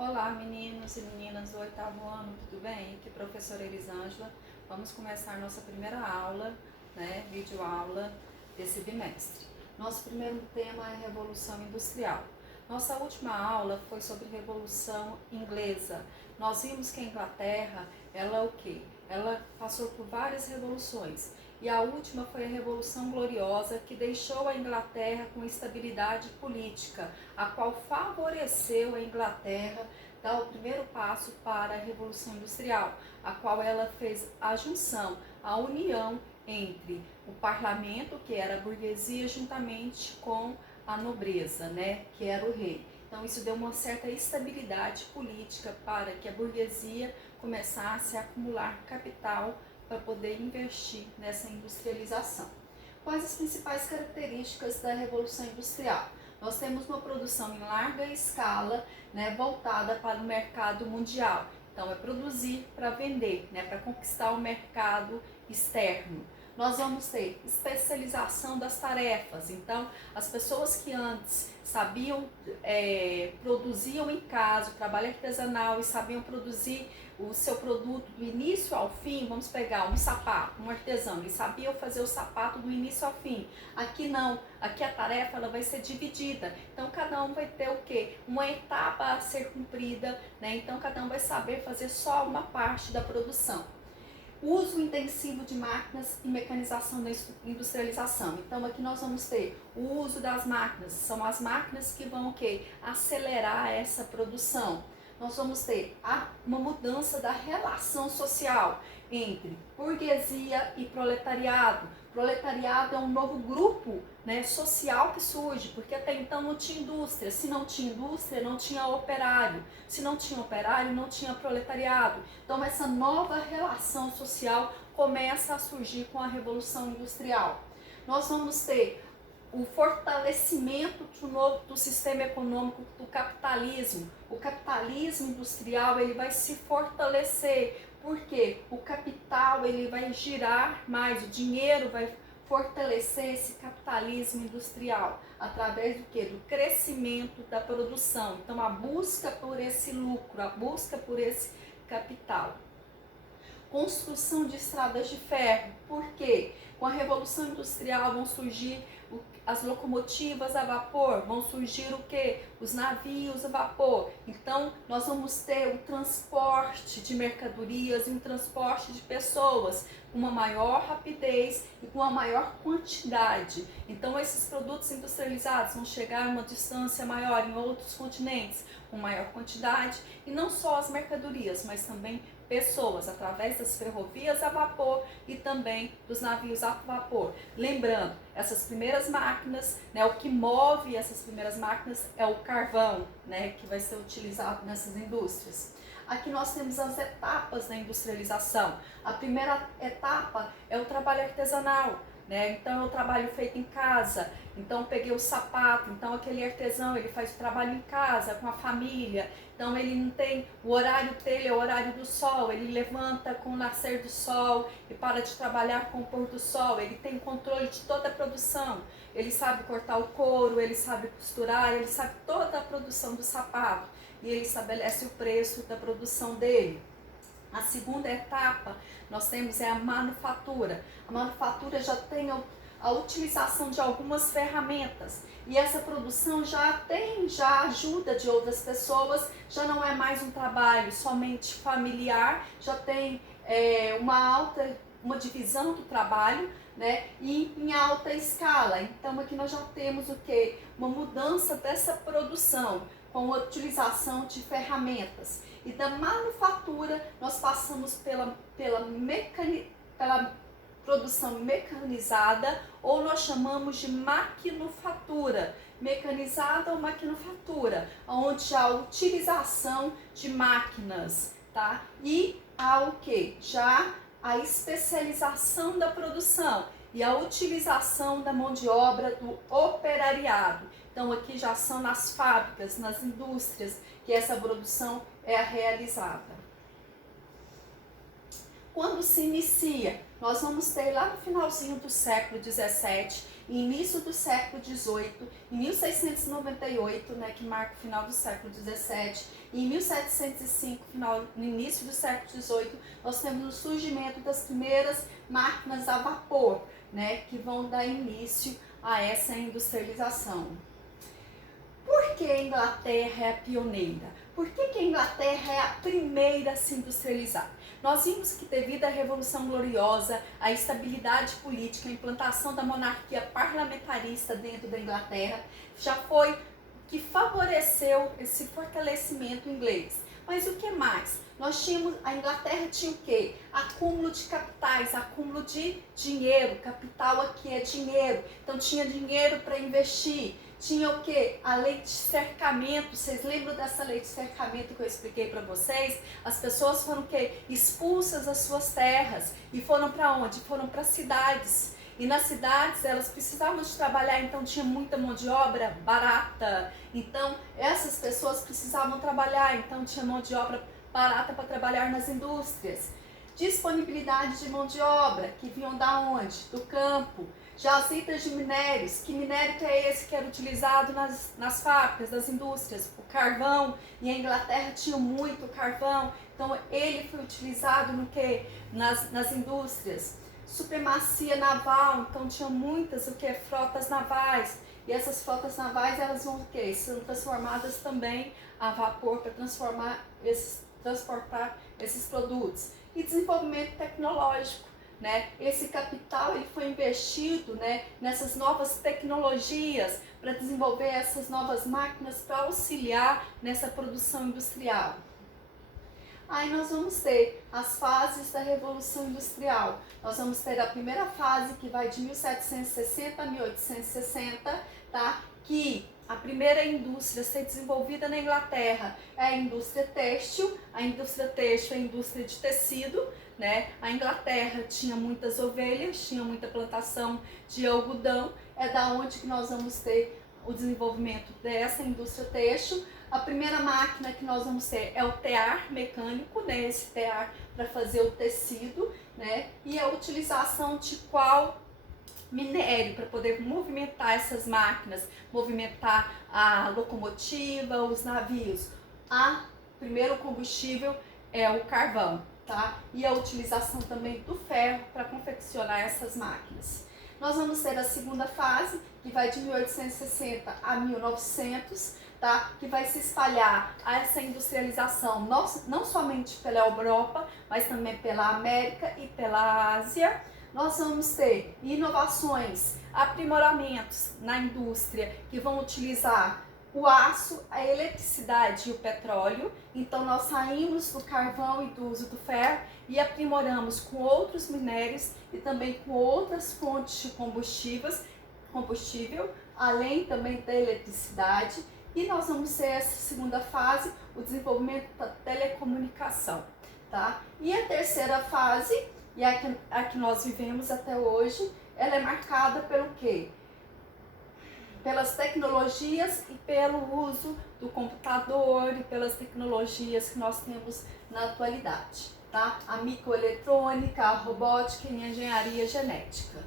Olá, meninos e meninas do oitavo ano, tudo bem? Aqui é a professora Elisângela. Vamos começar nossa primeira aula, videoaula desse bimestre. Nosso primeiro tema é Revolução Industrial. Nossa última aula foi sobre Revolução Inglesa. Nós vimos que a Inglaterra, ela passou por várias revoluções. E a última foi a Revolução Gloriosa, que deixou a Inglaterra com estabilidade política, a qual favoreceu a Inglaterra dar o primeiro passo para a Revolução Industrial, a qual ela fez a junção, a união entre o parlamento, que era a burguesia, juntamente com a nobreza, que era o rei. Então isso deu uma certa estabilidade política para que a burguesia começasse a acumular capital para poder investir nessa industrialização. Quais as principais características da Revolução Industrial? Nós temos uma produção em larga escala, voltada para o mercado mundial. Então, é produzir para vender, para conquistar o mercado externo. Nós vamos ter especialização das tarefas. Então, as pessoas que antes produziam em casa, o trabalho artesanal, e sabiam produzir o seu produto do início ao fim. Vamos pegar um sapato, um artesão, ele sabia fazer o sapato do início ao fim. Aqui não, aqui a tarefa ela vai ser dividida. Então, cada um vai ter o quê? Uma etapa a ser cumprida, Então, cada um vai saber fazer só uma parte da produção. Uso intensivo de máquinas e mecanização da industrialização. Então, aqui nós vamos ter o uso das máquinas. São as máquinas que vão acelerar essa produção. Nós vamos ter uma mudança da relação social entre burguesia e proletariado. Proletariado é um novo grupo social que surge, porque até então não tinha indústria. Se não tinha indústria, não tinha operário. Se não tinha operário, não tinha proletariado. Então essa nova relação social começa a surgir com a Revolução Industrial. Nós vamos ter o fortalecimento do sistema econômico do capitalismo. O capitalismo industrial ele vai se fortalecer, porque o capital ele vai girar mais, o dinheiro vai fortalecer esse capitalismo industrial através do quê? Do crescimento da produção. Então a busca por esse lucro, a busca por esse capital. Construção de estradas de ferro. Por quê? Com a Revolução Industrial vão surgir as locomotivas a vapor, vão surgir o quê? Os navios a vapor. Então, nós vamos ter o transporte de mercadorias e um transporte de pessoas com uma maior rapidez e com uma maior quantidade. Então, esses produtos industrializados vão chegar a uma distância maior em outros continentes, com maior quantidade, e não só as mercadorias, mas também pessoas, através das ferrovias a vapor e também dos navios a vapor. Lembrando, essas primeiras máquinas, o que move essas primeiras máquinas é o carvão, que vai ser utilizado nessas indústrias. Aqui nós temos as etapas da industrialização. A primeira etapa é o trabalho artesanal. Então é o trabalho feito em casa. Então peguei o sapato, então aquele artesão ele faz o trabalho em casa com a família. Então ele não tem, o horário dele é o horário do sol, ele levanta com o nascer do sol e para de trabalhar com o pôr do sol. Ele tem controle de toda a produção, ele sabe cortar o couro, ele sabe costurar, ele sabe toda a produção do sapato e ele estabelece o preço da produção dele. A segunda etapa nós temos a manufatura. A manufatura já tem a utilização de algumas ferramentas e essa produção já ajuda de outras pessoas, já não é mais um trabalho somente familiar, já tem uma divisão do trabalho, e em alta escala. Então aqui nós já temos o quê? Uma mudança dessa produção com a utilização de ferramentas. E da manufatura nós passamos pela produção mecanizada, ou nós chamamos de maquinofatura, mecanizada ou maquinofatura, onde há a utilização de máquinas, E há o quê? Já a especialização da produção e a utilização da mão de obra do operariado. Então aqui já são nas fábricas, nas indústrias, que essa produção é realizada. Quando se inicia? Nós vamos ter lá no finalzinho do século XVII início do século XVIII, em 1698, né, que marca o final do século XVII, e em 1705, no início do século XVIII, nós temos o surgimento das primeiras máquinas a vapor, né, que vão dar início a essa industrialização. Por que a Inglaterra é a pioneira? Por que a Inglaterra é a primeira a se industrializar? Nós vimos que devido à Revolução Gloriosa, à estabilidade política, a implantação da monarquia parlamentarista dentro da Inglaterra, já foi que favoreceu esse fortalecimento inglês. Mas o que mais? A Inglaterra tinha o quê? Acúmulo de capitais, acúmulo de dinheiro, capital aqui é dinheiro, então tinha dinheiro para investir. Tinha o que? A lei de cercamento. Vocês lembram dessa lei de cercamento que eu expliquei para vocês? As pessoas foram o quê? Expulsas das suas terras. E foram para onde? Foram para cidades. E nas cidades elas precisavam de trabalhar, então tinha muita mão de obra barata. Então essas pessoas precisavam trabalhar, então tinha mão de obra barata para trabalhar nas indústrias. Disponibilidade de mão de obra, que vinham da onde? Do campo. Jazidas de minérios, que minério que é esse que era utilizado nas fábricas, nas indústrias? O carvão, e a Inglaterra tinha muito carvão, então ele foi utilizado no que? Nas indústrias. Supremacia naval, então tinha muitas frotas navais, e essas frotas navais elas vão são transformadas também a vapor para transportar esses produtos. E desenvolvimento tecnológico. Né? Esse capital ele foi investido, né, nessas novas tecnologias para desenvolver essas novas máquinas para auxiliar nessa produção industrial. Aí nós vamos ter as fases da Revolução Industrial. Nós vamos ter a primeira fase que vai de 1760 a 1860, tá? Que a primeira indústria a ser desenvolvida na Inglaterra é a indústria têxtil. A indústria têxtil é a indústria de tecido, né? A Inglaterra tinha muitas ovelhas, tinha muita plantação de algodão. É da onde que nós vamos ter o desenvolvimento dessa indústria têxtil. A primeira máquina que nós vamos ter é o tear mecânico, né? Esse tear para fazer o tecido, né? E a utilização de qual minério para poder movimentar essas máquinas, movimentar a locomotiva, os navios. Primeiro combustível é o carvão, tá? E a utilização também do ferro para confeccionar essas máquinas. Nós vamos ter a segunda fase, que vai de 1860 a 1900, tá? Que vai se espalhar essa industrialização não somente pela Europa, mas também pela América e pela Ásia. Nós vamos ter inovações, aprimoramentos na indústria que vão utilizar o aço, a eletricidade e o petróleo. Então nós saímos do carvão e do uso do ferro e aprimoramos com outros minérios e também com outras fontes de combustível, além também da eletricidade. E nós vamos ter essa segunda fase, o desenvolvimento da telecomunicação, tá? E a terceira fase, e a que nós vivemos até hoje, ela é marcada pelo quê? Pelas tecnologias e pelo uso do computador e pelas tecnologias que nós temos na atualidade, tá? A microeletrônica, a robótica e a engenharia genética.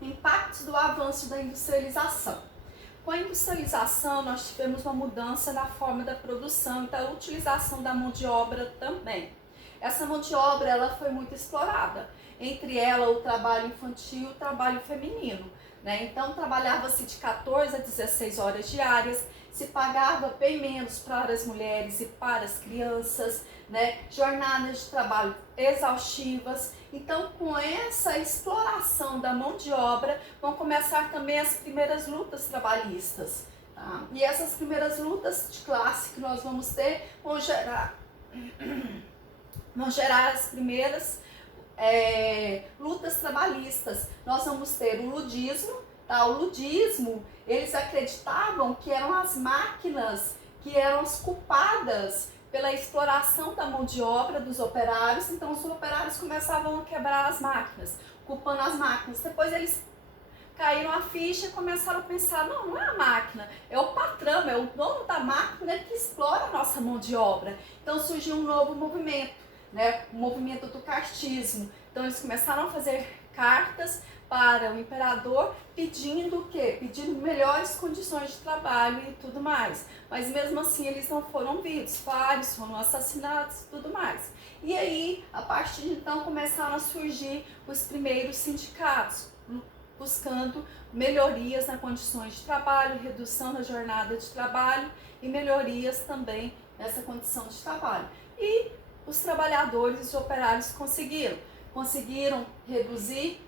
Impactos do avanço da industrialização. Com a industrialização, nós tivemos uma mudança na forma da produção e da utilização da mão de obra também. Essa mão de obra ela foi muito explorada, entre ela o trabalho infantil e o trabalho feminino, né? Então trabalhava-se de 14 a 16 horas diárias, se pagava bem menos para as mulheres e para as crianças, né? Jornadas de trabalho exaustivas. Então, com essa exploração da mão de obra, vão começar também as primeiras lutas trabalhistas, tá? E essas primeiras lutas de classe que nós vamos ter vão gerar as primeiras lutas trabalhistas. Nós vamos ter o ludismo, tá? O ludismo, eles acreditavam que eram as máquinas que eram as culpadas pela exploração da mão de obra dos operários. Então os operários começavam a quebrar as máquinas, culpando as máquinas. Depois eles caíram a ficha e começaram a pensar, não é a máquina, é o patrão, é o dono da máquina que explora a nossa mão de obra. Então surgiu um novo movimento, né? O movimento do castismo. Então eles começaram a fazer cartas para o imperador pedindo o quê? Pedindo melhores condições de trabalho e tudo mais. Mas mesmo assim eles não foram ouvidos, vários foram assassinados e tudo mais. E aí, a partir de então, começaram a surgir os primeiros sindicatos, buscando melhorias nas condições de trabalho, redução da jornada de trabalho e melhorias também nessa condição de trabalho. E os trabalhadores e operários conseguiram reduzir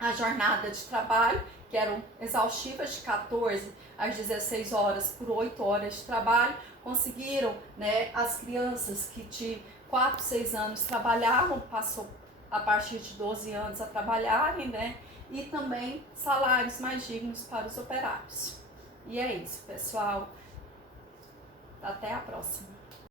a jornada de trabalho, que eram exaustivas, de 14 às 16 horas por 8 horas de trabalho. Conseguiram, né, as crianças que de 4, 6 anos trabalhavam, passou a partir de 12 anos a trabalharem, né, e também salários mais dignos para os operários. E é isso, pessoal. Até a próxima.